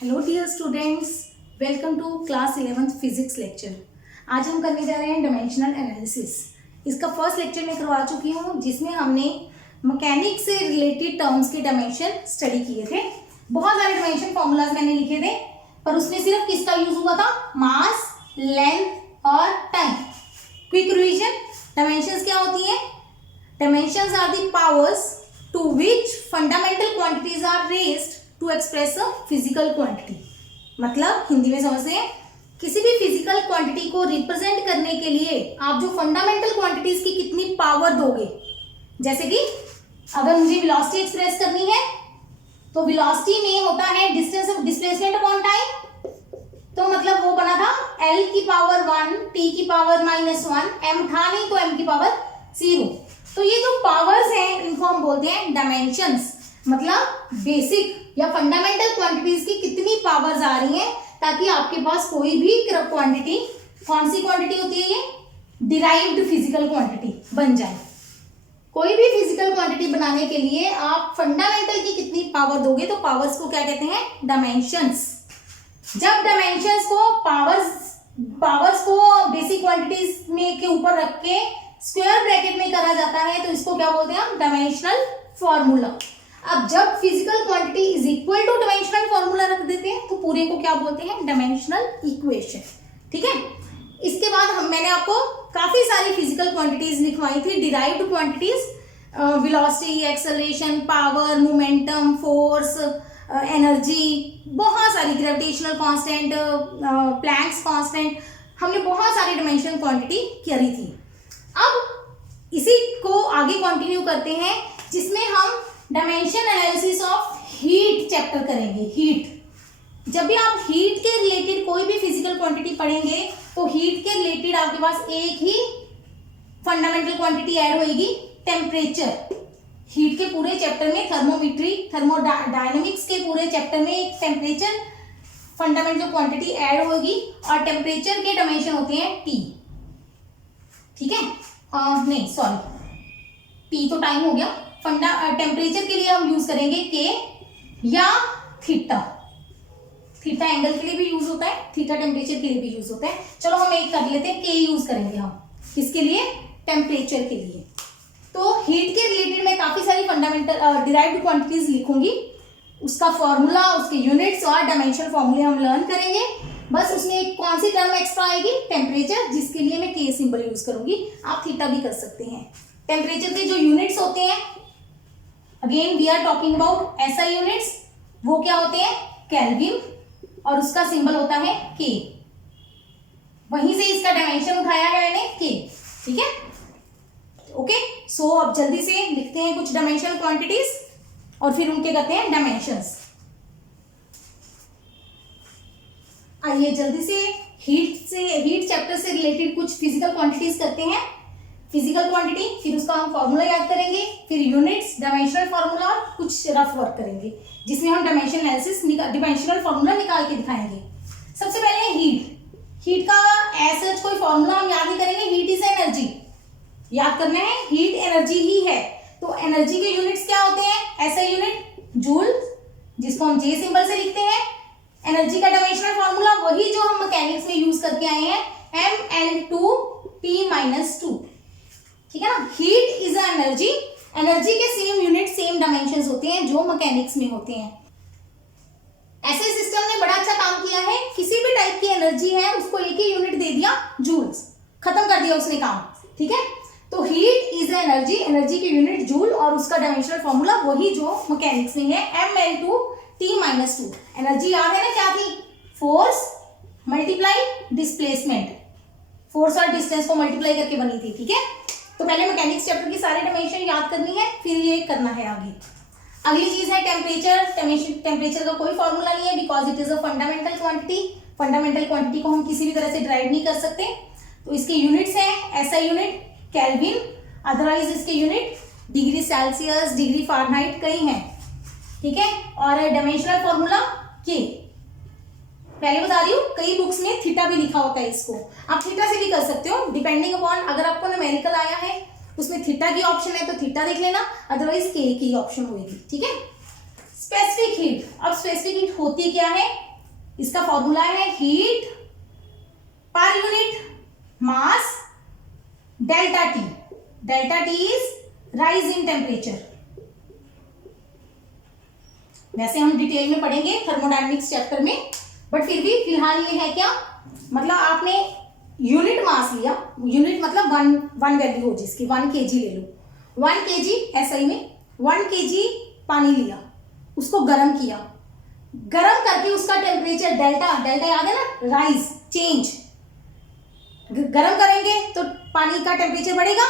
Hello dear students, welcome to class 11th physics lecture. आज हम करने जा रहे हैं डायमेंशनल एनालिसिस। इसका फर्स्ट लेक्चर मैं करवा चुकी हूँ जिसमें हमने मैकेनिक्स से रिलेटेड टर्म्स के डायमेंशन स्टडी किए थे। बहुत सारे डायमेंशन फॉर्मूलाज मैंने लिखे थे, पर उसमें सिर्फ किसका यूज हुआ था? मास, लेंथ और टाइम। क्विक रिवीजन, डायमेंशंस क्या होती है? Dimensions are the powers to which fundamental quantities are raised to express a physical quantity. मतलब हिंदी में समझते हैं, किसी भी फिजिकल क्वांटिटी को रिप्रेजेंट करने के लिए आप जो फंडामेंटल क्वांटिटीज की कितनी पावर दोगे। जैसे कि अगर मुझे वेलोसिटी एक्सप्रेस करनी है तो वेलोसिटी में होता है distance of displacement upon time. तो मतलब वो बना था L की पावर 1, T की पावर -1, M था नहीं तो M की पावर 0। तो ये जो पावर्स हैं इनको हम बोलते हैं डायमेंशंस। मतलब बेसिक या फंडामेंटल क्वांटिटीज की कितनी पावर्स आ रही हैं, ताकि आपके पास कोई भी क्वांटिटी, कौन सी क्वांटिटी होती है ये? डिराइव्ड फिजिकल क्वांटिटी बन जाए। कोई भी फिजिकल क्वांटिटी बनाने के लिए आप फंडामेंटल की कितनी पावर दोगे, तो पावर्स को क्या कहते हैं? डायमेंशंस। जब डायमेंशंस को पावर्स को बेसिक क्वांटिटीज में के ऊपर रख के स्क्वायर ब्रैकेट में करा जाता है तो इसको क्या बोलते हैं हम? Dimensional formula. अब जब physical quantity is equal two dimensional formula रख देते हैं तो पूरे को क्या बोलते हैं? Dimensional equation. ठीक है। इसके बाद मैंने आपको काफी सारी फिजिकल क्वांटिटीज लिखवाई थी, derived quantities, velocity, acceleration, power, momentum, force, energy, बहुत सारी, ग्रेविटेशनल कांस्टेंट, प्लैंक्स कांस्टेंट, हमने बहुत सारी डायमेंशनल क्वांटिटी करी थी। अब इसी को आगे कंटिन्यू करते हैं, जिसमें हम dimension analysis of heat chapter करेंगे। हीट, जब भी आप हीट के रिलेटेड कोई भी फिजिकल क्वांटिटी पढ़ेंगे तो हीट के रिलेटेड आपके पास एक ही फंडामेंटल क्वांटिटी ऐड होगी, टेम्परेचर। हीट के पूरे चैप्टर में थर्मोमेट्री, थर्मोडायनेमिक्स के पूरे चैप्टर में एक टेम्परेचर फंडामेंटल क्वांटिटी ऐड होगी, और टेम्परेचर के डायमेंशन होते हैं T। ठीक है, नहीं सॉरी, P तो टाइम हो गया। टेम्परेचर के लिए हम यूज करेंगे K या थीटा। थीटा एंगल के लिए भी यूज होता है, थीटा टेम्परेचर के लिए भी यूज होता है। चलो हम एक कर लेते हैं, K यूज करेंगे हम किसके लिए? टेम्परेचर के लिए। तो हीट के रिलेटेड मैं काफी सारी फंडामेंटल डिराइव्ड क्वांटिटीज लिखूंगी, उसका फॉर्मूला, उसके यूनिट्स और डायमेंशन फॉर्मूले हम लर्न करेंगे। बस उसमें एक कौन सी टर्म एक्स्ट्रा आएगी? टेम्परेचर, जिसके लिए मैं K सिंबल यूज करूंगी। आप थीटा भी कर सकते हैं। टेम्परेचर के जो यूनिट्स होते हैं, again we are talking about SI units, वो क्या होते हैं? केल्विन, और उसका सिंबल होता है K। वहीं से इसका डायमेंशन उठाया है मैंने K। ठीक है, ओके। सो अब जल्दी से लिखते हैं कुछ डायमेंशनल क्वांटिटीज और फिर उनके करते हैं डायमेंशंस। आइए जल्दी से हीट चैप्टर से रिलेटेड कुछ फिजिकल क्वांटिटीज करते हैं। फिजिकल क्वांटिटी, फिर उसका हम फॉर्मूला याद करेंगे, फिर यूनिट्स, डायमेंशनल फॉर्मूला और कुछ रफ वर्क करेंगे जिसमें हम डायमेंशन एनालिसिस, डायमेंशनल फॉर्मूला निकाल के दिखाएंगे। सबसे पहले हीट का ऐसा कोई फॉर्मूला हम याद नहीं करेंगे। हीट इज एनर्जी, याद करना है, हीट एनर्जी ही है। तो एनर्जी के यूनिट्स क्या होते हैं? SI यूनिट जूल, जिसको हम J सिंबल से लिखते हैं। एनर्जी का डायमेंशनल फॉर्मूला वही जो हम मैकेनिक्स में यूज करके आए हैं, mL2T-2। ठीक है ना। हीट इज एनर्जी, एनर्जी के सेम यूनिट, सेम डायमेंशंस होते हैं जो मैकेनिक्स में होते हैं। ऐसे सिस्टम ने बड़ा अच्छा काम किया है, किसी भी टाइप की एनर्जी है उसको एक ही यूनिट दे दिया, जूल्स, खत्म कर दिया उसने काम। ठीक है, तो हीट इज एनर्जी, एनर्जी के यूनिट जूल, और उसका डायमेंशनल फॉर्मूला वही जो मैकेनिक्स में है, mL2T-2। एनर्जी याद है ना क्या थी? फोर्स मल्टीप्लाई डिस्प्लेसमेंट, फोर्स और डिस्टेंस को मल्टीप्लाई करके बनी थी। ठीक है, तो पहले मैकेनिक्स चैप्टर की सारे डायमेंशन याद करनी है, फिर ये करना है आगे। अगली चीज है टेम्परेचर। टेम्परेचर का कोई फॉर्मूला नहीं है, because it is a fundamental quantity. Fundamental quantity को हम किसी भी तरह से डिराइव नहीं कर सकते। तो इसके यूनिट्स हैं SI यूनिट केल्विन, अदरवाइज इसके unit degree Celsius, degree Fahrenheit, कई हैं। ठीक है, और डायमेंशनल फॉर्मूला K। पहले बता रही हूँ, कई बुक्स में थीटा भी लिखा होता है, इसको आप थीटा से भी कर सकते हो, डिपेंडिंग अपॉन, अगर आपको न्यूमेरिकल आया है उसमें थीटा की ऑप्शन है तो थीटा देख लेना, अदरवाइज K की ऑप्शन होगी। ठीक है। स्पेसिफिक हीट, अब स्पेसिफिक हीट होती क्या है? इसका फॉर्मूला है heat per unit mass delta T. Delta T is rise in temperature. वैसे हम डिटेल में पढ़ेंगे थर्मोडायनेमिक्स चैप्टर में, बट फिर भी फिलहाल ये है क्या, मतलब आपने यूनिट मास लिया, यूनिट मतलब वन वैल्यू हो जिसकी, 1 kg ले लो. 1 kg एसआई में 1 kg पानी लिया, उसको गर्म किया, गर्म करके उसका टेम्परेचर डेल्टा, डेल्टा याद है ना, राइज, चेंज. गर्म करेंगे तो पानी का टेम्परेचर बढ़ेगा.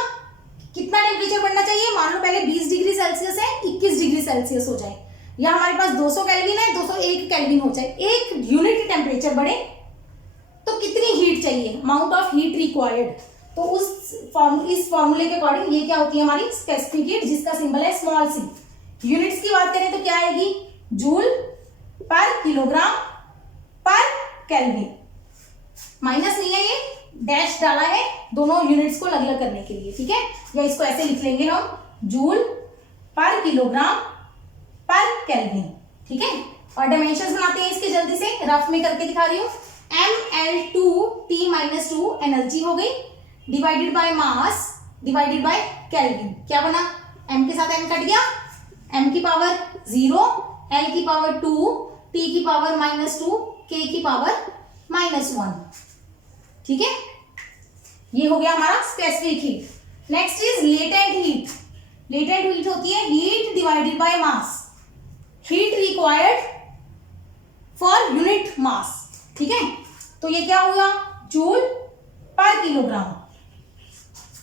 कितना टेम्परेचर बढ़ना चाहिए, मान लो पहले 20 डिग्री सेल्सियस है, 21 डिग्री सेल्सियस हो जाए, या हमारे पास 200 केल्विन है, 201 केल्विन हो जाए. एक यूनिट टेम्परेचर बढ़े तो कितनी हीट चाहिए, अमाउंट ऑफ हीट रिक्वायर्ड. तो इस फॉर्मूले के अकॉर्डिंग ये क्या होती है हमारी स्पेसिफिक हीट, जिसका सिंबल है स्मॉल सी. यूनिट्स की बात करें तो क्या आएगी, जूल पर किलोग्राम पर केल्विन. माइनस नहीं है, ये डैश डाला है दोनों यूनिट्स को अलग अलग करने के लिए, ठीक है. या इसको ऐसे लिख लेंगे हम, जूल पर किलोग्राम पर केल्विन, ठीक है. और डायमेंशंस बनाते हैं इसके, जल्दी से रफ में करके दिखा रही हूँ. Ml2T-2 एनर्जी हो गई, divided by mass divided by kelvin. क्या बना, m के साथ m कट गया, m की पावर 0, l की पावर 2, t की पावर -2, k की पावर -1. ठीक है, ये हो गया हमारा specific heat. Next is latent heat. Latent heat होती है heat divided by mass, heat required for unit mass. ठीक है, तो ये क्या होगा, जूल पर किलोग्राम.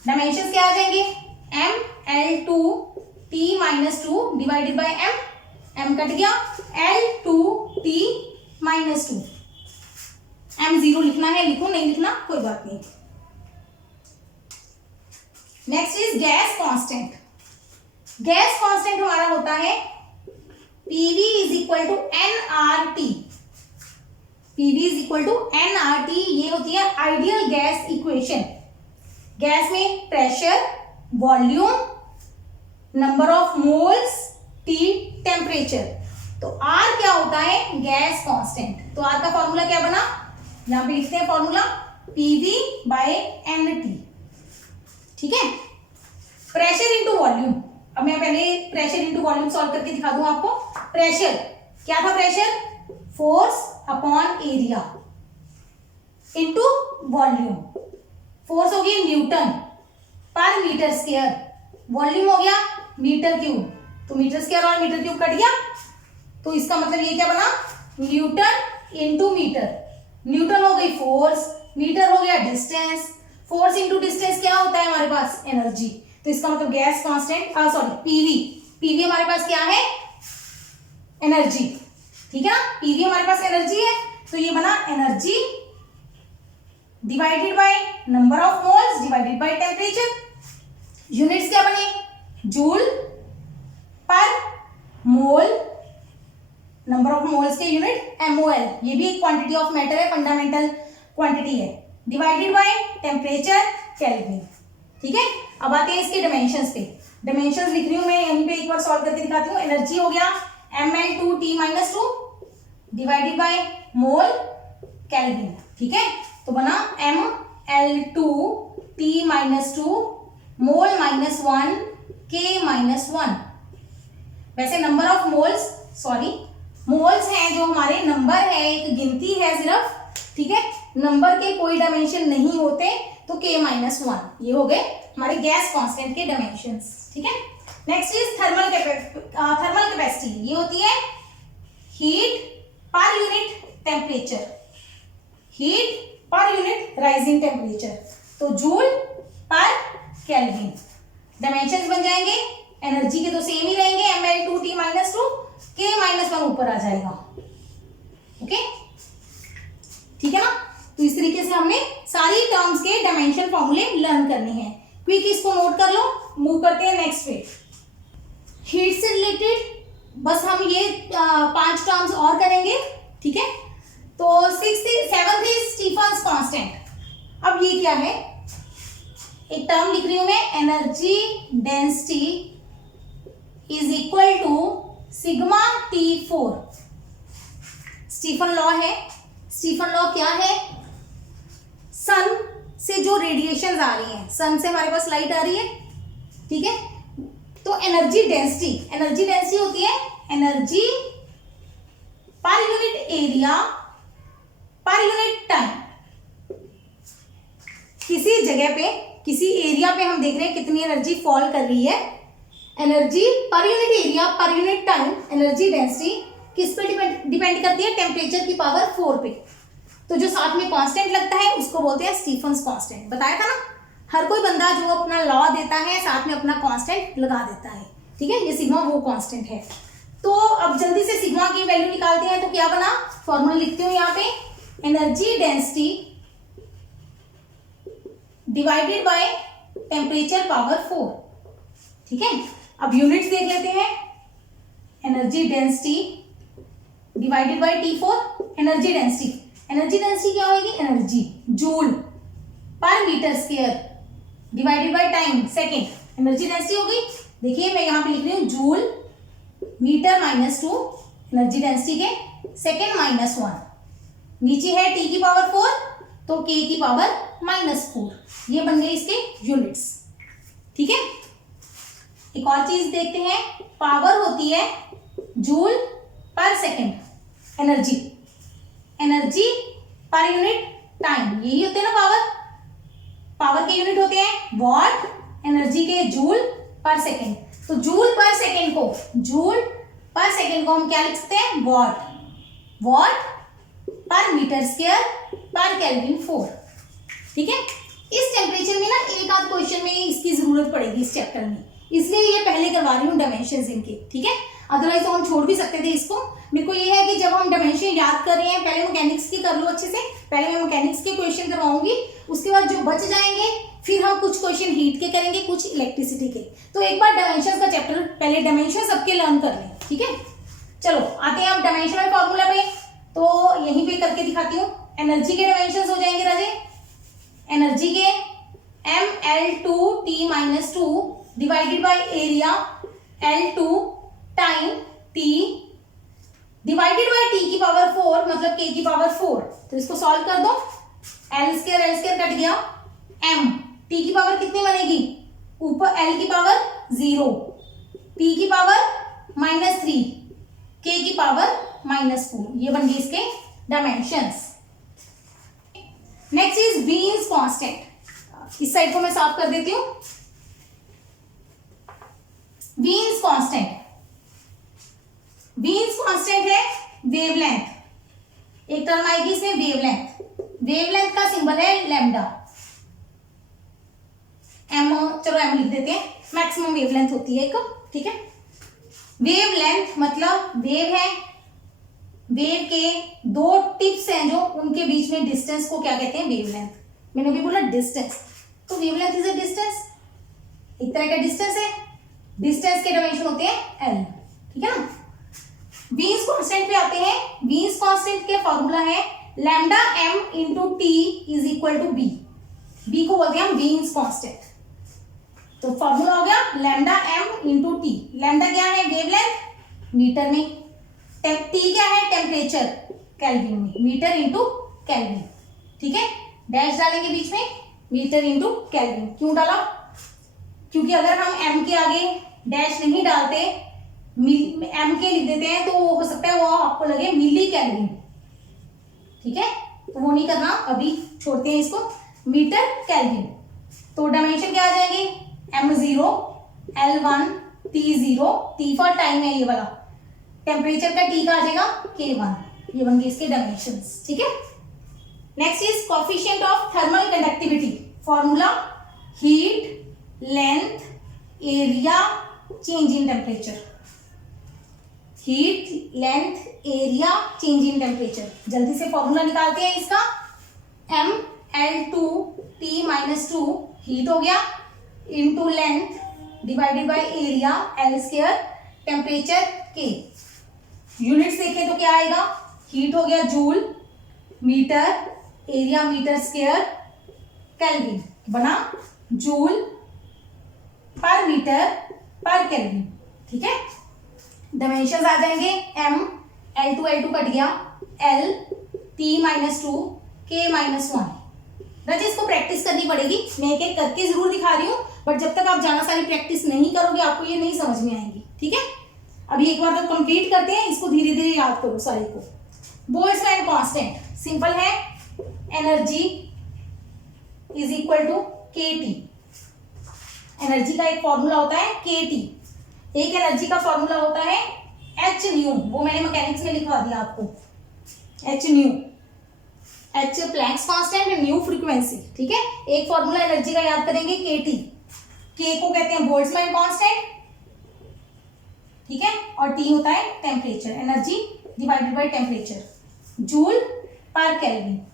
डायमेंशंस क्या आ जाएंगे, Ml2T-2 divided by m cut गया, L2T-2. M0 लिखना है लिखो, नहीं लिखना कोई बात नहीं. Next is gas constant. Gas constant हमारा होता है PV is equal to nRT. PV is equal to nRT. ये होती है आइडियल गैस इक्वेशन. गैस में pressure, volume, number of moles, T temperature. तो R क्या होता है, गैस कांस्टेंट. तो R का फॉर्मूला क्या बना, यहां पे लिखते हैं फॉर्मूला PV बाय NT. ठीक है, प्रेशर इंटू वॉल्यूम. अब मैं पहले प्रेशर इंटू वॉल्यूम सॉल्व करके दिखा दूं आपको. प्रेशर क्या था, pressure force upon area into volume. Force हो गई न्यूटन पर मीटर स्क्वायर, वॉल्यूम हो गया मीटर क्यूब. तो मीटर स्क्वायर और मीटर क्यूब कट गया, तो इसका मतलब ये क्या बना, न्यूटन इंटू मीटर. न्यूटन हो गई फोर्स, मीटर हो गया डिस्टेंस. फोर्स इंटू डिस्टेंस क्या होता है हमारे पास, एनर्जी. तो इसका मतलब गैस कांस्टेंट, सॉरी पीवी हमारे पास क्या है, एनर्जी. ठीक है ना, पीवी हमारे पास एनर्जी है. तो ये बना energy divided by number of moles divided by temperature. Units क्या बने, जूल पर मोल, नंबर ऑफ मोल्स के यूनिट MOL. ये भी एक क्वांटिटी ऑफ मैटर है, फंडामेंटल क्वांटिटी है, डिवाइडेड बाय टेम्परेचर केल्विन. ठीक है, अब आते हैं इसके डायमेंशंस पे. डायमेंशंस लिख रही हूं मैं यहीं पे, एक बार सॉल्व करके दिखाती हूँ. एनर्जी हो गया Ml2T-2 divided by mole kelvin. ठीक है, तो बना Ml2T-2 मोल -1 K-1. वैसे number of moles, sorry moles हैं जो हमारे, नंबर है, एक गिनती है सिर्फ. ठीक है, नंबर के कोई डायमेंशन नहीं होते, तो K-1. ये हो गए हमारे गैस कांस्टेंट के डायमेंशंस. ठीक है, नेक्स्ट इज थर्मल कैपेसिटी. ये होती है heat per unit temperature, heat per unit rising temperature. तो जूल पर केल्विन. डायमेंशंस बन जाएंगे, एनर्जी के तो सेम ही रहेंगे, Ml2T-2, K-1 ऊपर आ जाएगा. ओके, ठीक है ना. तो इस तरीके से हमने सारी टर्म्स के डायमेंशन फॉर्मूले लर्न करने हैं. क्विक इसको नोट कर लो. मूव करते हैं नेक्स्ट पे. हीट से रिलेटेड बस हम ये 5 टर्म्स और करेंगे. ठीक है, तो 7th इज स्टीफन्स कांस्टेंट. अब ये क्या है, एक टर्म लिख रही हूं मैं, energy density is equal to sigma T4. Stefan law है। स्टीफन लॉ क्या है? सन से जो रेडिएशन आ रही हैं, सन से हमारे पास लाइट आ रही है, ठीक है, तो एनर्जी डेंसिटी होती है energy per unit area per unit time. किसी जगह पे, किसी एरिया पे हम देख रहे हैं कितनी एनर्जी फॉल कर रही है, energy per unit area per unit time, energy density किस पे डिपेंड करती है? टेम्परेचर की पावर 4 पे। तो जो साथ में कांस्टेंट लगता है उसको बोलते हैं स्टीफन्स कांस्टेंट। बताया था ना, हर कोई बंदा जो अपना लॉ देता है साथ में अपना कांस्टेंट लगा देता है, ठीक है, ये सिग्मा वो कांस्टेंट है। तो अब जल्दी से सिग्मा की वैल्यू निकालते हैं। तो क्या बना? फॉर्मूला लिखती हूँ यहाँ पे, energy density divided by temperature power 4, ठीक है। अब यूनिट्स देख लेते हैं, energy density divided by T4, energy density क्या होगी? Energy joule per metre square divided by time second, energy density हो गई। देखिए मैं यहाँ पे लिख रही हूँ जूल मीटर -2 एनर्जी डेंसिटी के सेकेंड -1, नीचे है T की पावर 4 तो K की पावर -4, ये बन गए इसके यूनिट्स, ठीक है। एक और चीज देखते हैं, पावर होती है जूल पर second, energy per unit time, यही होते हैं ना पावर के यूनिट होते हैं वॉट, एनर्जी के जूल पर सेकेंड। तो जूल पर सेकेंड को हम क्या लिख सकते हैं? वॉट पर मीटर स्क्वायर पर केल्विन 4, ठीक है। इस टेम्परेचर में ना एक आध क्वेश्चन में इसकी जरूरत पड़ेगी इस चैप्टर में, इसलिए ये पहले करवा रही हूँ डायमेंशंस इनके, ठीक है। अदरवाइज तो हम छोड़ भी सकते थे इसको। मेरे को ये है कि जब हम डायमेंशन याद कर रहे हैं, पहले मैकेनिक्स की कर लो अच्छे से, पहले मैं मैकेनिक्स के क्वेश्चन करवाऊंगी, उसके बाद जो बच जाएंगे फिर हम कुछ क्वेश्चन हीट के करेंगे, कुछ इलेक्ट्रिसिटी के। तो एक बार डायमेंशन का चैप्टर पहले डायमेंशन सबके लर्न कर लें, ठीक है। चलो आते हैं अब डायमेंशनल फॉर्मूला पे, तो यहीं पे करके दिखाती हूँ। एनर्जी के डायमेंशन हो जाएंगे राजे, एनर्जी के mL2T-2 divided by area L2 time T divided by T की पावर 4 मतलब K की पावर 4। तो इसको सॉल्व कर दो, L स्क्वायर कट गया, M T की पावर कितनी बनेगी? ऊपर L की पावर 0, T की पावर -3, K की पावर -4, ये बन गई इसके dimensions. Next is Wien's constant, इस साइड को मैं साफ कर देती हूं। वीन्स कांस्टेंट है वेवलेंथ, एक टर्म आएगी इसमें वेवलेंथ का सिंबल है लैम्डा, एम, चलो एम लिख देते हैं, मैक्सिमम वेवलेंथ होती है एक, ठीक है। वेवलेंथ मतलब वेव है, वेव के दो टिप्स हैं जो उनके बीच में डिस्टेंस को क्या कहते हैं? वेवलेंथ। मैंने अभी बोला डिस्टेंस, तो वेवलेंथ इज अ डिस्टेंस, एक तरह का डिस्टेंस है, डिस्टेंस के डायमेंशन होते हैं एल, ठीक है ना। वीन्स कांस्टेंट पे आते हैं, वीन्स कांस्टेंट के फॉर्मूला है lambda M into T is equal to B, B को बोलते हैं हम वीन्स कांस्टेंट। तो फॉर्मूला हो गया lambda M into T, lambda क्या है? वेवलेंथ मीटर में, टी क्या है? टेम्परेचर केल्विन में, मीटर इंटू केल्विन, ठीक है। डैश डालेंगे बीच में, मीटर इंटू केल्विन। क्यों डाला? क्योंकि अगर हम एम के आगे डैश नहीं डालते, एम के लिख देते हैं, तो हो सकता है वो आपको लगे मिली केल्विन, ठीक है, तो वो नहीं करना, अभी छोड़ते हैं इसको, मीटर केल्विन। तो डायमेंशन क्या आ जाएंगे? m0, L1, T0, T for time है ये वाला, टेम्परेचर का T का आ जाएगा K1, ये बन गए इसके डायमेंशंस, ठीक है। Next is coefficient of thermal conductivity, formula heat length area change in temperature, heat length area change in temperature. जल्दी से फॉर्मूला निकालते हैं इसका, mL2T-2 हीट हो गया, into length divided by area L square, temperature K। Units देखें तो क्या आएगा? हीट हो गया joule, metre, area metre square, kelvin, बना joule per metre per kelvin, ठीक है। डायमेंशंस आ जाएंगे, m L2 कट गया, L T minus 2 K minus 1। Raje इसको प्रैक्टिस करनी पड़ेगी, मैं एक एक करके जरूर दिखा रही हूँ, बट जब तक आप ज्यादा सारी प्रैक्टिस नहीं करोगे आपको ये नहीं समझ में आएंगी, ठीक है। अभी एक बार तो कंप्लीट करते हैं, इसको धीरे धीरे याद करो सारे को। बोल्ट्जमैन कांस्टेंट सिंपल है, energy is equal to KT। Energy का एक फॉर्मूला होता है KT, एक एनर्जी का फॉर्मूला होता है H न्यू, वो मैंने मैकेनिक्स में लिखवा दिया आपको, H new, H Planck's constant, new frequency, ठीक है। एक फॉर्मूला एनर्जी का याद करेंगे KT, K को कहते हैं बोल्ट्जमैन कांस्टेंट, ठीक है, और T होता है temperature, energy divided by temperature, joule पर केल्विन।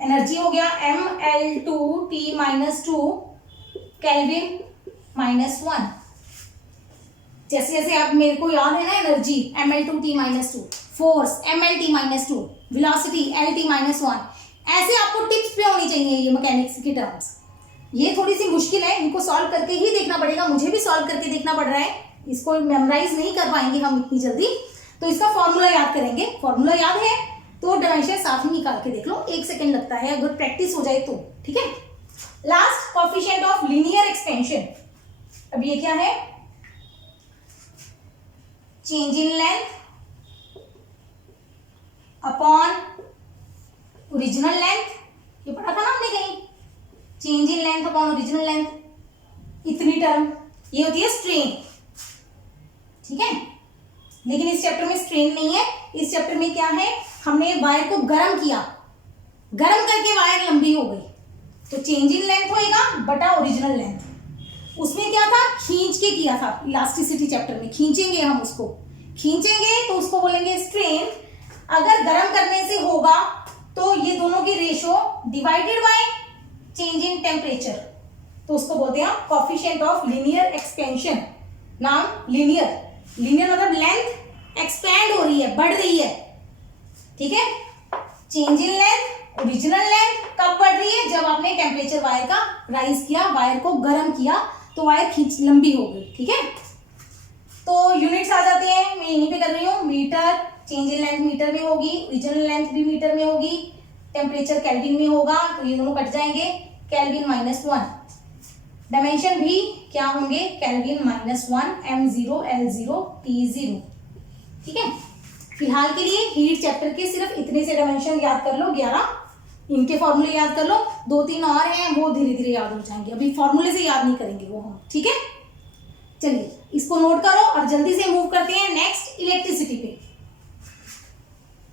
एनर्जी हो गया mL2T माइनस 2 केल्विन माइनस 1। जैसे जैसे आप मेरे को याद है ना, energy mL2T minus 2, force mLT minus 2, velocity LT minus 1, ऐसे आपको टिप्स पे होनी चाहिए ये मैकेनिक्स की टर्म्स। ये थोड़ी सी मुश्किल है, इनको सॉल्व करके ही देखना पड़ेगा, मुझे भी सॉल्व करके देखना पड़ रहा है, इसको मेमोराइज नहीं कर पाएंगे हम इतनी जल्दी। तो इसका फॉर्मूला याद करेंगे, फॉर्मूला याद है तो डायमेंशन साथ ही निकाल के देख लो, 1 सेकेंड लगता है अगर प्रैक्टिस हो जाए तो, ठीक है। Last coefficient of linear expansion, अब ये क्या है, change in length upon original length, ये पढ़ा था ना हमने कहीं, change in length upon original length, इतनी टर्म ये होती है स्ट्रेन, ठीक है। लेकिन इस चैप्टर में स्ट्रेन नहीं है, इस चैप्टर में क्या है, हमने वायर को गर्म किया, गर्म करके वायर लंबी हो गई, तो चेंज इन लेंथ होएगा बटा ओरिजिनल लेंथ। उसमें क्या था, खींच के किया था, इलास्टिसिटी चैप्टर में खींचेंगे हम उसको, खींचेंगे तो उसको बोलेंगे स्ट्रेन। अगर गर्म करने से होगा तो ये दोनों की ratio divided by change in temperature, तो उसको बोलते हैं कोएफिशिएंट ऑफ लीनियर एक्सपेंशन। नाम लीनियर, लीनियर मतलब लेंथ एक्सपैंड हो रही है, बढ़ रही है, ठीक है। Change in length, original length कब बढ़ रही है, जब आपने टेम्परेचर वायर का राइज किया, वायर को गर्म किया तो वायर खींच लंबी हो गई, ठीक है। तो यूनिट्स आ जाते हैं, मैं यहीं पे कर रही हूँ, metre, change in length metre में होगी, ओरिजिनल लेंथ भी मीटर में होगी, टेम्परेचर केल्विन में होगा, तो ये दोनों कट जाएंगे, केल्विन माइनस 1। डायमेंशन भी क्या होंगे, kelvin minus 1, m0 L0 T0, ठीक है। फिलहाल के लिए हीट चैप्टर के सिर्फ इतने से डायमेंशन याद कर लो, 11, इनके फॉर्मूले याद कर लो, 2-3 और हैं वो धीरे धीरे याद हो जाएंगे, अभी फॉर्मूले से याद नहीं करेंगे वो हम, ठीक है। चलिए इसको नोट करो और जल्दी से मूव करते हैं नेक्स्ट इलेक्ट्रिसिटी पे।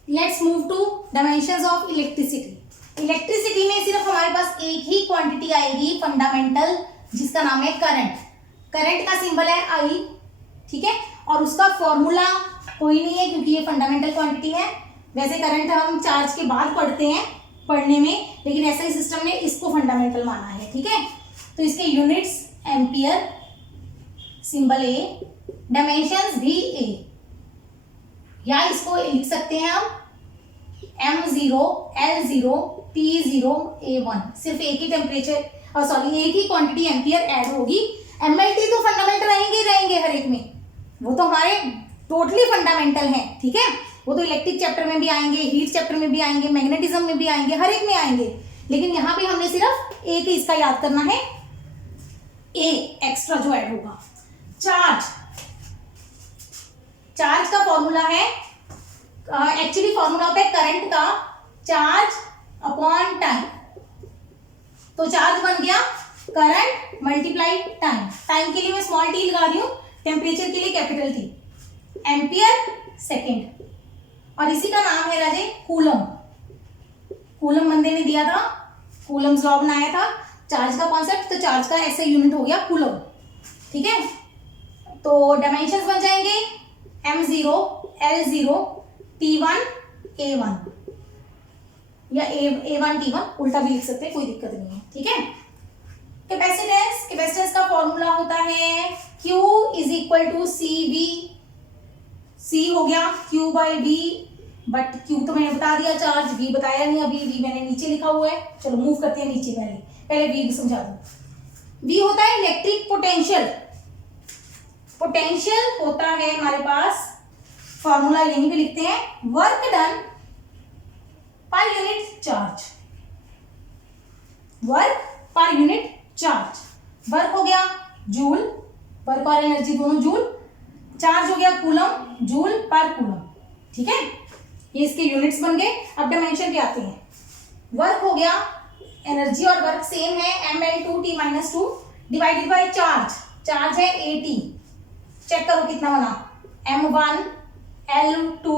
Let's move to dimensions of electricity. Electricity में सिर्फ हमारे पास एक ही क्वांटिटी आएगी फंडामेंटल, जिसका नाम है करंट। करंट का सिंबल है I, ठीक है, और उसका फॉर्मूला कोई नहीं है क्योंकि ये फंडामेंटल क्वांटिटी है। वैसे करंट हम चार्ज के बाद पढ़ते हैं पढ़ने में, लेकिन ऐसा ही सिस्टम ने इसको फंडामेंटल माना है, ठीक है। तो इसके units ampere, symbol A, dimensions भी A, या इसको लिख सकते हैं हम m0 L0 T0 A1। सिर्फ एक ही टेम्परेचर एक ही क्वांटिटी एम्पियर ऐड होगी। MLT तो फंडामेंटल रहेंगे ही रहेंगे हर एक में, वो तो हमारे टोटली फंडामेंटल हैं, ठीक है। वो तो इलेक्ट्रिक चैप्टर में भी आएंगे, हीट चैप्टर में भी आएंगे, मैग्नेटिज्म में भी आएंगे, हर एक में आएंगे, लेकिन यहाँ पे हमने सिर्फ एक ही इसका याद करना है, A एक्स्ट्रा जो ऐड होगा। चार्ज, चार्ज का फॉर्मूला है, एक्चुअली फॉर्मूला होता है करंट का चार्ज अपॉन टाइम, तो चार्ज बन गया करंट मल्टीप्लाई टाइम। टाइम के लिए मैं स्मॉल टी लगा रही हूँ, टेम्परेचर के लिए कैपिटल T, एम्पियर सेकेंड, और इसी का नाम है राजे कूलम। कूलम बंदे ने दिया था, कूलम्स लॉ बनाया था चार्ज का कॉन्सेप्ट, तो चार्ज का ऐसा यूनिट हो गया कूलम, ठीक है। तो डायमेंशंस बन जाएंगे m0 L0 T1 A1, या A1 T1, उल्टा भी लिख सकते हैं, कोई दिक्कत नहीं है, ठीक है। कैपेसिटेंस, कैपेसिटेंस का फॉर्मूला होता है Q is equal to CV, C हो गया Q by V, but Q तो मैंने बता दिया, चार्ज V बताया नहीं अभी, V मैंने नीचे लिखा हुआ है। चलो मूव करते हैं नीचे, पहले V समझा दूं। V होता है इलेक्ट्रिक पोटेंशियल, पोटेंशियल होता है हमारे पास फॉर्मूला यहीं पे लिखते हैं, work done per unit charge, work per unit charge. Work हो गया जूल, वर्क और एनर्जी दोनों जूल, चार्ज हो गया कूलम, जूल पर कूलम। ठीक है, ये इसके यूनिट्स बन गए। अब डायमेंशन क्या आते हैं, वर्क हो गया, एनर्जी और वर्क सेम है, ml2t-2 divided by charge, charge है 80, चेक करो कितना बना, m1 l2,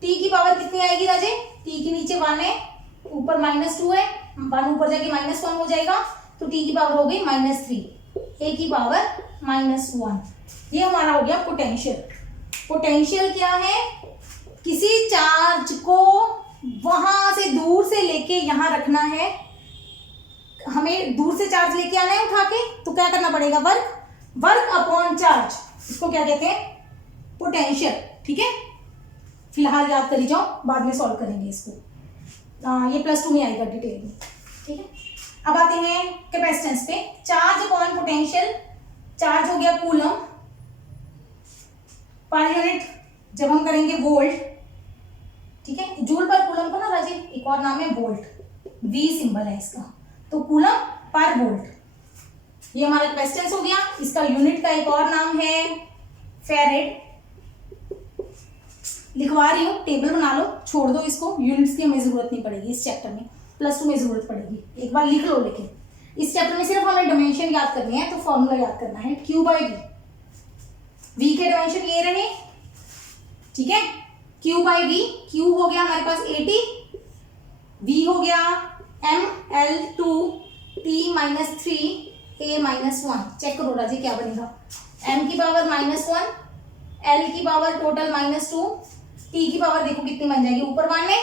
t की पावर कितनी आएगी राजे, t के नीचे 1 है, ऊपर -2 है, 1 ऊपर जाके -1 हो जाएगा, तो t की पावर हो गई -3, a की पावर -1। ये हमारा हो गया पोटेंशियल। पोटेंशियल क्या है, किसी चार्ज को वहां से दूर से लेके यहां रखना है, हमें दूर से चार्ज लेके आना है उठा के, तो क्या करना पड़ेगा, वर्क, वर्क अपॉन चार्ज, इसको क्या कहते हैं, पोटेंशियल। ठीक है, फिलहाल याद करी जाओ, बाद में सॉल्व करेंगे इसको, ये +2 में आएगा डिटेल में। ठीक है, अब आते हैं कैपेसिटेंस पे, चार्ज अपॉन पोटेंशियल, चार्ज हो गया कूलम, पर यूनिट जब हम करेंगे वोल्ट, ठीक है, जूल पर कूलम को ना राजे एक और नाम है वोल्ट, V सिंबल है इसका, तो कूलम पर वोल्ट, ये हमारा कैपेसिटेंस हो गया। इसका यूनिट का एक और नाम है फेरेड, लिखवा रही हूँ, टेबल बना लो, छोड़ दो इसको, यूनिट्स की हमें जरूरत नहीं पड़ेगी इस चैप्टर में, +2 में जरूरत पड़ेगी, एक बार लिख लो। लेकिन इस चैप्टर में सिर्फ हमें डायमेंशन याद करने हैं, तो फॉर्मूला याद करना है Q/V, V के डायमेंशन ये रहे, ठीक है, Q/V, Q हो गया हमारे पास 80, V हो गया ml2t-3 a-1, चेक करो राजी क्या बनेगा, m की पावर -1, l की पावर टोटल -2, t की पावर देखो कितनी बन जाएगी, ऊपर 1 है,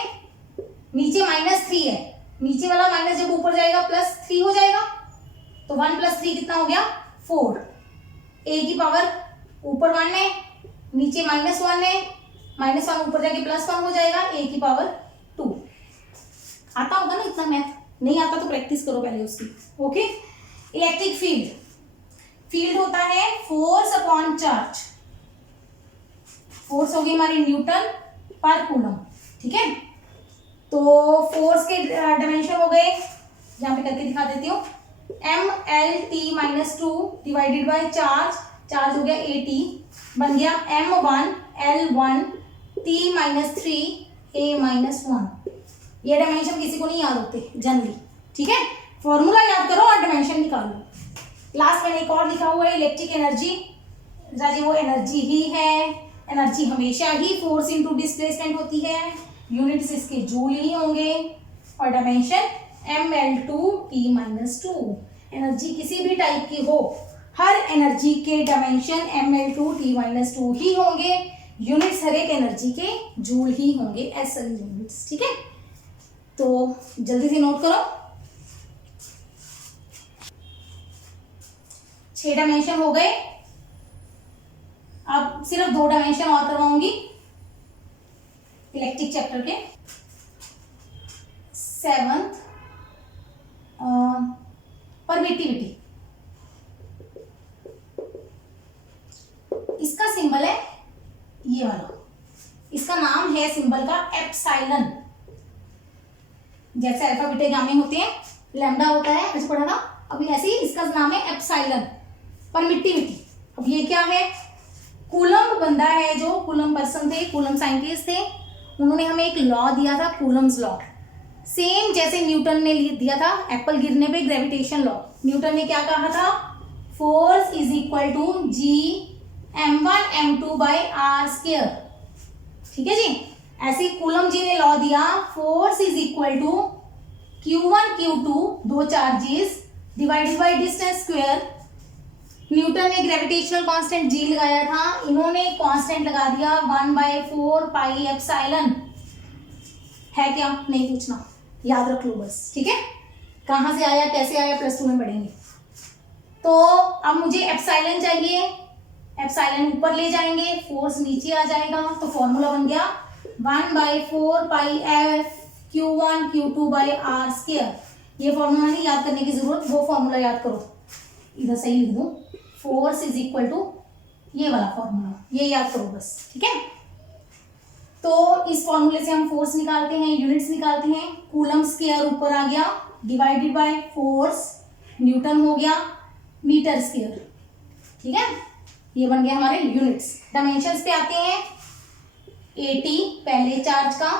नीचे -3 है, नीचे वाला माइनस जब ऊपर जाएगा +3 हो जाएगा, तो 1 + 3 कितना हो गया 4, a की पावर ऊपर 1 है, नीचे -1 है, -1 ऊपर जाके +1 हो जाएगा, a की पावर 2। आता होगा ना इतना मैथ, नहीं आता तो प्रैक्टिस करो पहले उसकी। ओके, इलेक्ट्रिक फील्ड, फील्ड होता है फोर्स अपॉन चार्ज, फोर्स होगी हमारी न्यूटन पर कूलम। ठीक है, तो फोर्स के डायमेंशन हो गए, यहाँ पे करके दिखा देती हूँ, mlt-2 divided by charge, charge हो गया 80, बन गया m1 l1 t-3 a-1। ये डायमेंशन किसी को नहीं याद होते जनरली। ठीक है, फॉर्मूला याद करो और डायमेंशन निकालो। लास्ट में एक और लिखा हुआ है इलेक्ट्रिक एनर्जी, राजी वो एनर्जी ही है, एनर्जी हमेशा ही फोर्स इनटू डिस्प्लेसमेंट होती है, यूनिट्स इसके जूल ही होंगे, और डायमेंशन ml2t-2। एनर्जी किसी भी टाइप की हो, हर एनर्जी के डायमेंशन ml2t-2 ही होंगे, यूनिट्स हर एक एनर्जी के जूल ही होंगे, SI यूनिट्स। ठीक है, तो जल्दी से नोट करो, 6 डायमेंशन हो गए। अब सिर्फ 2 डायमेंशन और करवाऊंगी इलेक्ट्रिक चैप्टर के, 7th परमिटिविटी। इसका सिंबल है ये वाला, इसका नाम है सिंबल का एप्सिलॉन, जैसे अल्फा बीटा गामा होते हैं, लैम्डा होता है, ऐसे पढ़ा था, अभी ऐसे ही इसका नाम है एप्सिलॉन, परमिटिविटी। अब ये क्या है, कूलम बंदा है, जो कूलम पर्सन थे, कूलम साइंटिस्ट थे, उन्होंने हमें एक लॉ दिया था, कूलम्स लॉ, सेम जैसे न्यूटन ने दिया था एप्पल गिरने पे, ग्रेविटेशन लॉ। न्यूटन ने क्या कहा था, force is equal to G m1m2/r²। ठीक है जी, ऐसे कूलम जी ने लॉ दिया, force is equal to Q1 Q2 दो charges divided by distance square. Newton ने ग्रेविटेशनल कांस्टेंट G लगाया था, इन्होंने कांस्टेंट लगा दिया 1/4 पाई एप्सिलॉन। है क्या, नहीं पूछना, याद रख लो बस। ठीक है, कहाँ से आया कैसे आया +2 में पढ़ेंगे। तो अब मुझे एप्सिलॉन चाहिए, एप्सिलॉन ऊपर ले जाएंगे, फोर्स नीचे आ जाएगा, तो फॉर्मूला बन गया 1/4 पाई f Q1 Q2/r²। ये फॉर्मूला नहीं याद करने की जरूरत, वो फॉर्मूला याद करो, इधर सही लिख दो, फोर्स इज इक्वल टू ये वाला फॉर्मूला, ये याद करो बस। ठीक है, तो इस फॉर्मूले से हम फोर्स निकालते हैं, यूनिट्स निकालते हैं। कूलम स्क्वायर ऊपर आ गया डिवाइडेड बाय फोर्स, न्यूटन हो गया मीटर स्क्वायर, ठीक है। ये बन गया हमारे यूनिट्स। डायमेंशंस पे आते हैं। 80 पहले चार्ज का,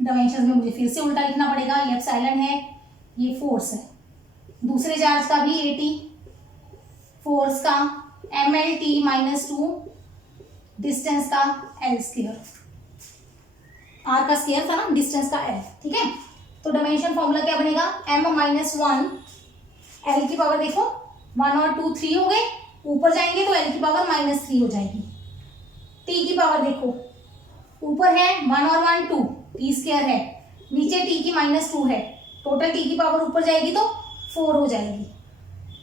डायमेंशंस में मुझे फिर से उल्टा लिखना पड़ेगा, ये एप्सिलॉन है, ये फोर्स है। दूसरे चार्ज का भी 80, फोर्स का mlt -2, डिस्टेंस का l स्क्वायर, r का स्क्वायर था ना, डिस्टेंस का l, ठीक है। तो डायमेंशन फॉर्मूला क्या बनेगा, m -1, l की पावर देखो 1 और 2 3 हो गए, ऊपर जाएंगे तो l की पावर -3 हो जाएगी। t की पावर देखो, ऊपर है 1 और 1 2, t स्क्वायर है, नीचे t की -2 है, टोटल t की पावर ऊपर जाएगी तो 4 हो जाएगी,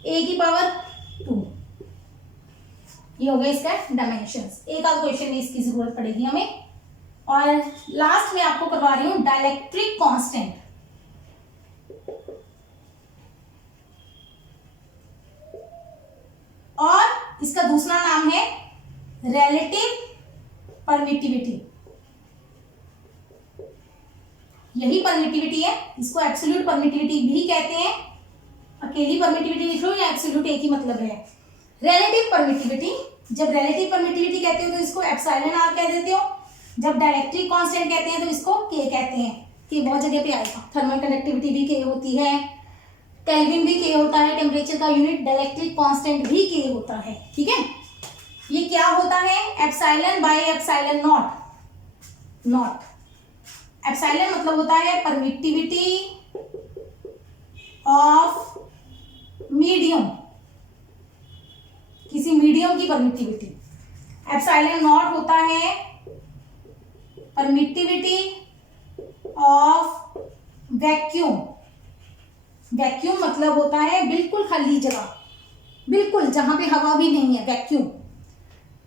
a की पावर 2। ये हो गया इसका डायमेंशंस। एक आध क्वेश्चन में इसकी जरूरत पड़ेगी हमें। और लास्ट में आपको करवा रही हूं डाइलेक्ट्रिक कांस्टेंट। और इसका दूसरा नाम है रिलेटिव परमिटिविटी। यही परमिटिविटी है, इसको एब्सोल्यूट परमिटिविटी भी कहते हैं। अकेली परमिटिविटी लिख लो या एब्सोल्यूट एक ही मतलब है। रिलेटिव परमिटिविटी, जब रिलेटिव परमिटिविटी कहते हो तो इसको एप्सिलॉन आर कह देते हो, जब डाइलेक्ट्रिक कांस्टेंट कहते हैं तो इसको के कहते हैं। के बहुत जगह पे आएगा, थर्मल कंडक्टिविटी भी के होती है, केल्विन भी के होता है, टेम्परेचर का यूनिट डाइलेक्ट्रिक कांस्टेंट भी के होता है, ठीक है। ये क्या होता है, epsilon by epsilon not. Epsilon मतलब होता है परमिटिविटी ऑफ मीडियम, किसी मीडियम की परमिटिविटी। एप्सिलॉन नॉट होता है परमिटिविटी ऑफ वैक्यूम। वैक्यूम मतलब होता है बिल्कुल खाली जगह, बिल्कुल जहां पे हवा भी नहीं है, वैक्यूम।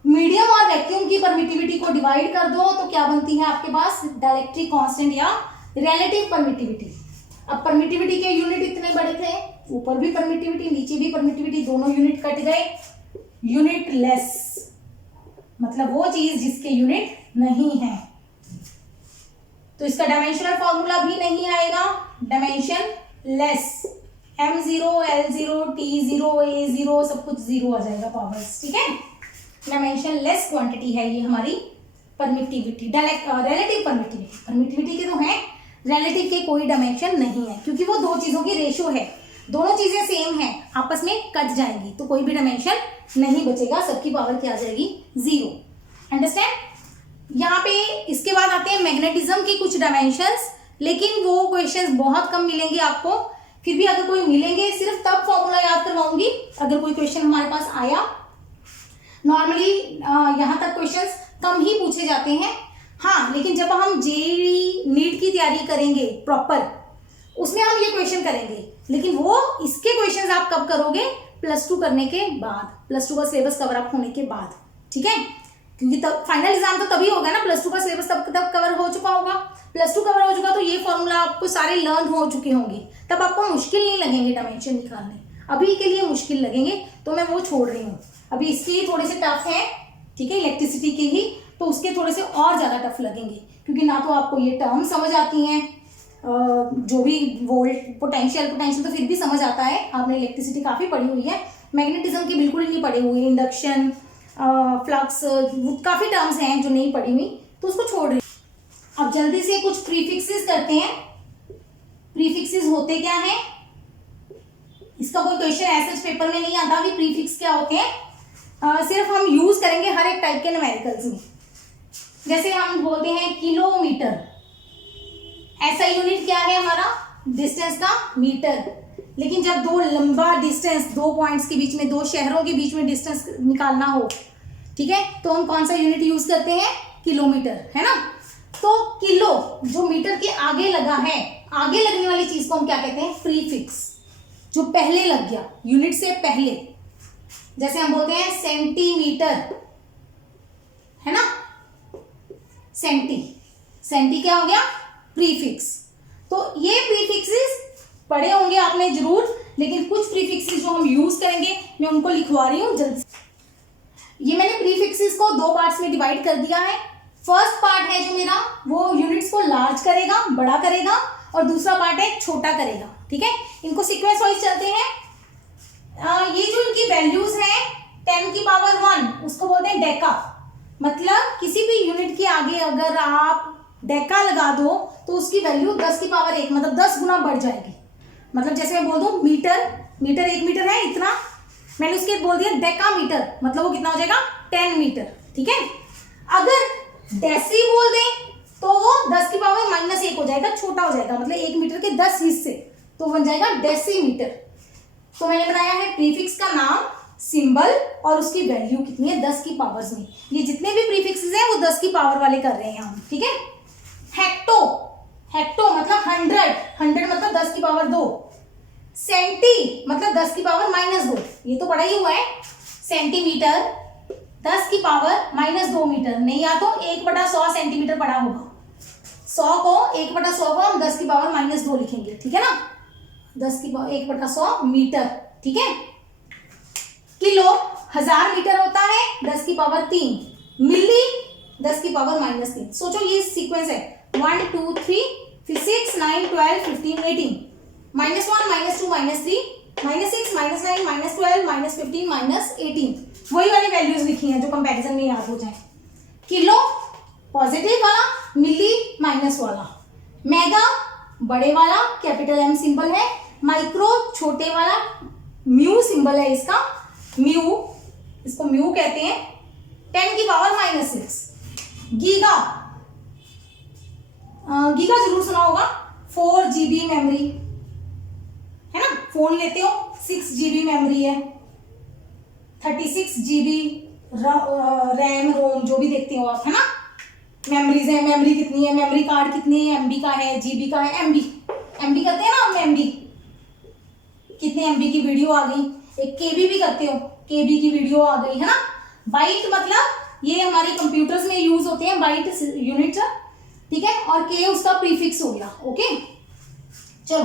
मीडियम और वैक्यूम की परमिटिविटी को डिवाइड कर दो तो क्या बनती है आपके पास, डाइलेक्ट्रिक कांस्टेंट या रिलेटिव परमिटिविटी। अब परमिटिविटी के यूनिट इतने बड़े थे, ऊपर भी परमिटिविटी नीचे भी परमिटिविटी, दोनों यूनिट कट गए। यूनिट लेस मतलब वो चीज जिसके यूनिट नहीं है, तो इसका डायमेंशनल फॉर्मूला भी नहीं आएगा। Dimension less, m0 l0 t0 a0 सब कुछ जीरो आ जाएगा पावर्स, ठीक है। डायमेंशन लेस क्वांटिटी है ये हमारी परमिटिविटी, रिलेटिव परमिटिविटी। परमिटिविटी के तो है, रिलेटिव के कोई डायमेंशन नहीं है, क्योंकि वो दो चीजों की रेशियो है, दोनों चीजें सेम है, आपस में कट जाएंगी तो कोई भी डायमेंशन नहीं बचेगा, सबकी पावर क्या आ जाएगी, जीरो। अंडरस्टैंड। यहाँ पे इसके बाद आते हैं मैग्नेटिज्म की कुछ डायमेंशंस, लेकिन वो क्वेश्चंस बहुत कम मिलेंगे आपको। फिर भी अगर कोई मिलेंगे सिर्फ तब फॉर्मूला याद करवाऊंगी अगर कोई क्वेश्चन हमारे पास आया। नॉर्मली यहाँ तक क्वेश्चंस कम ही पूछे जाते हैं। हाँ, लेकिन जब हम जेईई नीट की तैयारी करेंगे प्रॉपर, उसमें हम ये क्वेश्चन करेंगे, लेकिन वो इसके क्वेश्चंस आप कब करोगे, +2 करने के बाद, +2 का सिलेबस कवर अप होने के बाद, ठीक है। क्योंकि तब फाइनल एग्जाम तो तभी होगा ना, +2 का सिलेबस तब कवर हो चुका होगा। +2 कवर हो चुका तो ये फॉर्मूला आपको सारे लर्न हो चुके होंगे, तब आपको मुश्किल नहीं लगेंगे डायमेंशन निकालने। अभी के लिए मुश्किल लगेंगे तो मैं वो छोड़ रही हूँ। अभी इसके थोड़े से टफ है, ठीक है, इलेक्ट्रिसिटी के ही, तो उसके थोड़े से और ज़्यादा टफ लगेंगे, क्योंकि ना तो आपको ये टर्म समझ आती हैं, जो भी वोल्ट पोटेंशियल तो फिर भी समझ आता है, आपने इलेक्ट्रिसिटी काफ़ी पढ़ी हुई है। मैग्नेटिज्म की बिल्कुल नहीं पढ़ी हुई, इंडक्शन, फ्लक्स, काफ़ी टर्म्स हैं जो नहीं पढ़ी हुई, तो उसको छोड़ रही। अब जल्दी से कुछ प्रीफिक्सेस करते हैं। प्रीफिक्सेस होते क्या हैं, इसका कोई क्वेश्चन ऐसे पेपर में नहीं आता कि प्रीफिक्स क्या होते हैं, सिर्फ हम यूज करेंगे हर एक टाइप के न्यूमेरिकल्स में। जैसे हम बोलते हैं किलोमीटर, ऐसा यूनिट क्या है हमारा, डिस्टेंस का मीटर। लेकिन जब दो लंबा डिस्टेंस, दो पॉइंट्स के बीच में, दो शहरों के बीच में डिस्टेंस निकालना हो, ठीक है, तो हम कौन सा यूनिट यूज करते हैं, किलोमीटर, है ना। तो किलो जो मीटर के आगे लगा है, आगे लगने वाली चीज को हम क्या कहते हैं, प्रीफिक्स, जो पहले लग गया यूनिट से पहले। जैसे हम बोलते हैं सेंटीमीटर, है ना, सेंटी क्या हो गया, प्रीफिक्स। तो ये प्रीफिक्सेस पढ़े होंगे आपने जरूर, लेकिन कुछ प्रीफिक्सेस जो हम यूज करेंगे मैं उनको लिखवा रही हूं जल्दी। ये मैंने प्रीफिक्सेस को 2 पार्ट्स में डिवाइड कर दिया है। फर्स्ट पार्ट है जो मेरा वो यूनिट्स को लार्ज करेगा, बड़ा करेगा, और दूसरा पार्ट है छोटा करेगा। ठीक है, इनको सीक्वेंस वाइज चलते हैं। ये जो इनकी वैल्यूज हैं 10 की पावर 1 उसको बोलते हैं डेका। मतलब किसी भी यूनिट के आगे अगर आप डेका लगा दो तो उसकी वैल्यू 10 की पावर 1 मतलब 10 गुना बढ़ जाएगी। मतलब जैसे मैं बोल दूं मीटर, 1 मीटर है इतना, मैंने उसके बोल दिया डेका मीटर, मतलब वो कितना हो जाएगा 10 मीटर। ठीक है, अगर डेसी बोल दें तो वो 10 की पावर -1 हो जाएगा, छोटा हो जाएगा, मतलब 1 मीटर के 10 हिस्से, तो बन जाएगा डेसीमीटर। तो मैंने बनाया है प्रीफिक्स का नाम, सिंबल और उसकी वैल्यू कितनी है 10 की पावर्स में। ये जितने भी प्रीफिक्सेस हैं वो 10 की पावर वाले कर रहे हैं हम। ठीक है, हेक्टो, हेक्टो मतलब 100 मतलब 10 की पावर 2। सेंटी मतलब 10 की पावर -2, ये तो पढ़ा ही हुआ है। सेंटीमीटर 10 की पावर -2 मीटर, नहीं या तो 1/100 सेंटीमीटर पढ़ा होगा। 100 को 1/100 को हम 10 की पावर -2 लिखेंगे। ठीक है ना, 10 की पावर 1/100 मीटर। ठीक है, किलो 1000 मीटर होता है 10 की पावर 3, मिली 10 की पावर -3। सोचो ये सीक्वेंस है 1 2 3 फिर 6 9 12 15 18, -1 -2 -3 -6 -9 -12 -15 -18, वही वाली वैल्यूज लिखी हैं जो कंपैरिजन में याद हो जाए। किलो पॉजिटिव वाला, मिली माइनस वाला, मेगा बड़े वाला कैपिटल M सिंबल है, माइक्रो छोटे वाला म्यू सिंबल है इसका, म्यू, इसको म्यू कहते हैं, 10 की पावर -6। गीगा, गीगा जरूर सुना होगा, 4 GB मेमोरी है ना, फोन लेते हो 6 GB मेमोरी है, 36 GB रैम रोम जो भी देखते हो आप, है ना। मेमोरीज है, मेमोरी कितनी है, मेमोरी कार्ड कितनी है, MB का है, GB का है, MB करते हैं ना हम, MB कितने MB की वीडियो आ गई, एक KB भी करते हो, KB की वीडियो आ गई, है ना। बाइट मतलब ये हमारे कंप्यूटर्स में यूज होते हैं बाइट यूनिट, ठीक है, और K उसका प्रीफिक्स हो गया। ओके, चलो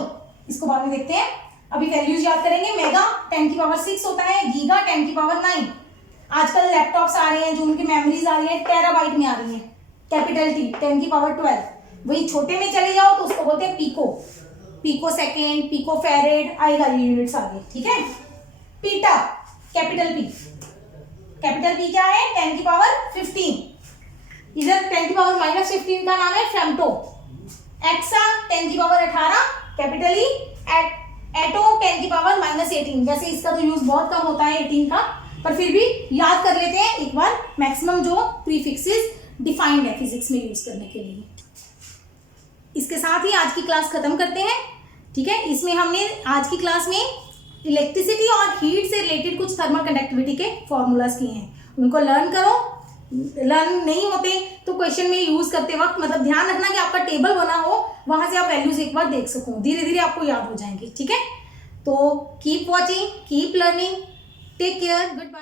इसको बाद में देखते हैं, अभी वैल्यूज याद करेंगे। मेगा 10 की पावर 6 होता है, गीगा 10 की पावर 9। आजकल लैपटॉप्स आ रहे हैं जो उनकी मेमोरीज आ रही है टेराबाइट में आ रही है, कैपिटल T 10 की पावर 12। वही छोटे में चले जाओ तो उसको बोलते हैं pico, pico second, pico farad आएगा, ये यूनिट्स आगे। ठीक है, पीटा कैपिटल P क्या है 10 की पावर 15, इधर 10 की पावर -15 का नाम है फेम्टो। एक्सा 10 की पावर 18 कैपिटल E, एटो 10 की पावर -18। वैसे इसका तो यूज बहुत कम होता है 18 का, पर फिर भी याद कर लेते हैं एक बार मैक्सिमम जो प्रीफिक्सेस डिफाइंड है फिजिक्स में यूज करने के लिए। इसके साथ ही आज की क्लास खत्म करते हैं। ठीक है, इसमें हमने आज की क्लास में इलेक्ट्रिसिटी और हीट से रिलेटेड कुछ थर्मल कंडक्टिविटी के फॉर्मूलाज किए हैं, उनको लर्न करो। लर्न नहीं होते तो क्वेश्चन में यूज करते वक्त मतलब ध्यान रखना कि आपका टेबल बना हो, वहां से आप वैल्यूज एक बार देख सको, धीरे धीरे आपको याद हो जाएंगे। ठीक है, तो keep watching, keep learning, take care, good bye.